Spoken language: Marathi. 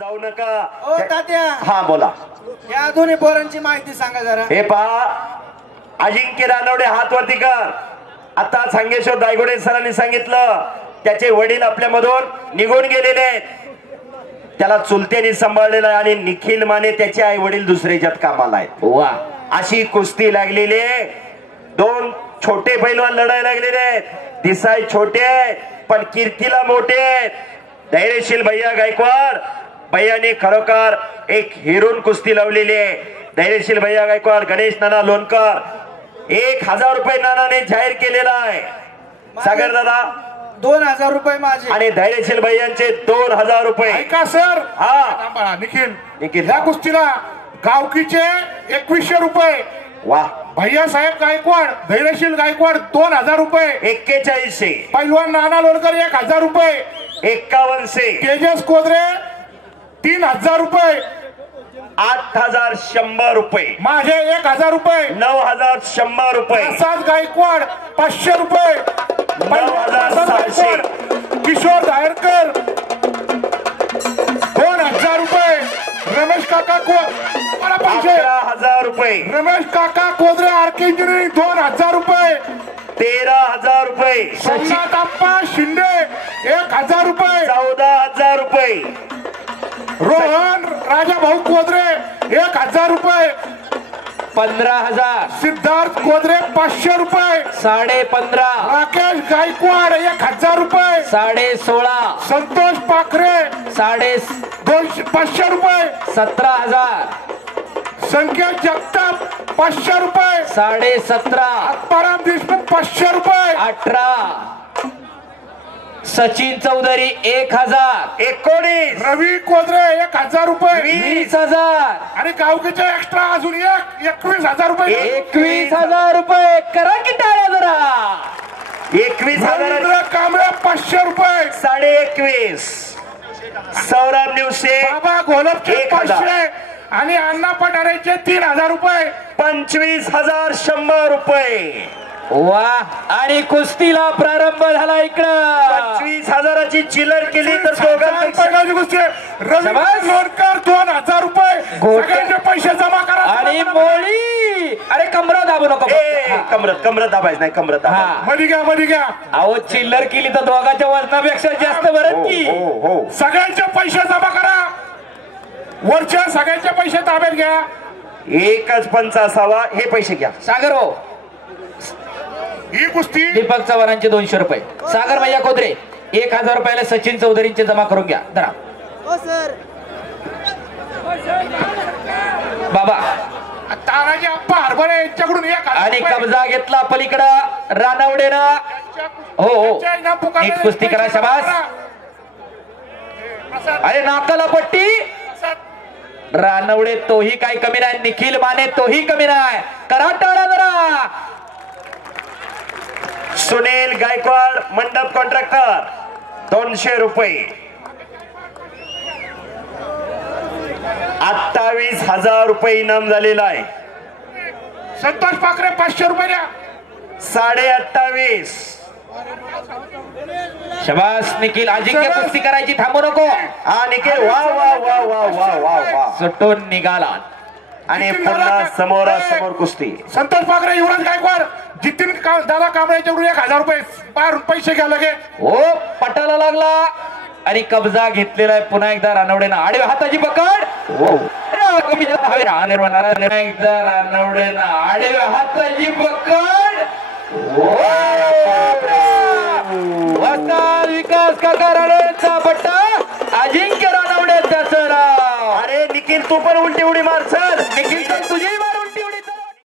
जाऊ नका. ओ तात्या, हा बोला. या दोन्ही पोरांची माहिती सांगा जरा. हे पहा, अजिंक्य रानवडे हात वरती कर. आता सांगेश्वर दायगोडे सरांनी सांगितलं त्याचे वडील आपल्यामधून निघून गेलेले आहेत, त्याला चुलत्याने सांभाळलेलं आहे आणि निखिल माने त्याचे आई वडील दुसऱ्याच्यात कामाला आहेत. वा, अशी कुस्ती लागलेली आहे. दोन छोटे पैलवान लढायला लागलेले आहेत. दिसाय छोटे पण कीर्तीला मोठे. धैर्यशील भैया गायकवाड भैयाने खरोखर एक हिरून कुस्ती लावलेली आहे. धैर्यशील भैया गायकवाड, गणेश नाना लोणकर 1000 रुपये नानाने जाहीर केलेला आहे. सागर दादा 2000 रुपये माझे आणि धैर्यशील भैयांचे 2000 रुपये. ऐका सर, हा निखिल या कुस्तीला गावकीचे 2100 रुपये. वा, भैया साहेब गायकवाड, धैर्यशील गायकवाड 2000 रुपये. 4100. पैलवान नाना लोणकर 1000 रुपये. 5100. तेजस कोदरे 3000 रुपये. 8100 रुपये. माझे 1000 रुपये. 9100 रुपये. प्रसाद गायकवाड 500 रुपये. 9700. किशोर दायरकर 2000 रुपये. रमेश काका 11000 रुपये. रमेश काका कोदरे आर्के इंजिनिअरिंग 2000 रुपये. 13000 रुपये. सोमनाथ अप्पा शिंदे 1000 रुपये. 14000 रुपये. रोहन राजा भाऊ कोदरे 1000 रुपये. 15000. सिद्धार्थ कोदरे 500 रुपये. 15.5. राकेश गायकवाड 1000 रुपये. 16.5. संतोष पाखरे 500 रुपये. 17,000. संकेत जगताप 500 रुपये. 17.5. आत्माराम देशमुख 500 रुपये. 18. सचिन चौधरी 1000. 19. रवी कोदरे 1000 रुपये. 20,000. आणि गावकीचे एक्स्ट्रा अजून 21,000 रुपये. 21,000 रुपये. करा की टाळ्या जरा. 21,000. रवींद्र कांबळे 500 रुपये. 21.5. सौरभ निवसे बाबा घोलपचे 1000. 500 आणि अण्णा पठारेचे 3000 रुपये. 25,100 रुपये. वा, आणि कुस्तीला प्रारंभ झाला. इकडं 25,000ची चिल्लर केली तर दोघांपैकी गोष्टी. रवी लोणकर 2000 रुपये. सगळ्यांचे पैसे जमा करा. आणि मोळी. अरे कमरा दाबू नको. कमरत दाबायच नाही. कमरत मध्ये घ्या. अहो, चिल्लर केली तर दोघांच्या वजनापेक्षा जास्त बरं की. हो. सगळ्यांचे पैसे जमा करा. वरच्या सगळ्यांचे पैसे ताब्यात घ्या. एकच पंच असावा. हे पैसे घ्या. सागर भाऊ, ही कुस्ती दीपक चव्हाणांचे 200 रुपये. सागर भैया कोदरे 1000 रुपयाला सचिन चौधरींचे जमा करून घ्या. धरा बाबा. तानाजी अप्पा हरभरे यांच्याकडून 1000 आणि कब्जा घेतला पलीकडं रानवडेनं. हो, एक कुस्ती करा. शाबास. अरे नाकाला पट्टी. रानवडे तोही काही कमी नाही. निखिल माने तोही कमी नाही. करा टाळा जरा. सुनील गायकवाड मंडप कॉन्ट्रॅक्टर 200 रुपये. 28,000 रुपये इनाम झालेला आहे. संतोष पाखरे 500 रुपये द्या. 28.5. शबास निखिल. अजिंक्य कुस्ती करायची, थांबू नको. हा निखिल, वा वा वा वा वा वा वा. सुटून निघाला आणि पुन्हा समोरासमोर कुस्ती. संतोष पाखरे युवराज गायकवाड जितीन दादा कांबळेच्याकडून 1000 रुपये बाहेरून पैसे घ्या लगे. हो, पटाला लागला आणि कब्जा घेतलेला आहे पुन्हा एकदा रानवडेनं. आडव्या हाताची पकड. हो, एकदा रानवडेनं आडव्या हाताची पकड. विकास काका रानवडेचा पट्टा. अजिंक्य रानवडे त्याचं नाव. अरे निखिल, तू पण उलटी उडी मार. चल निखिल, तुझी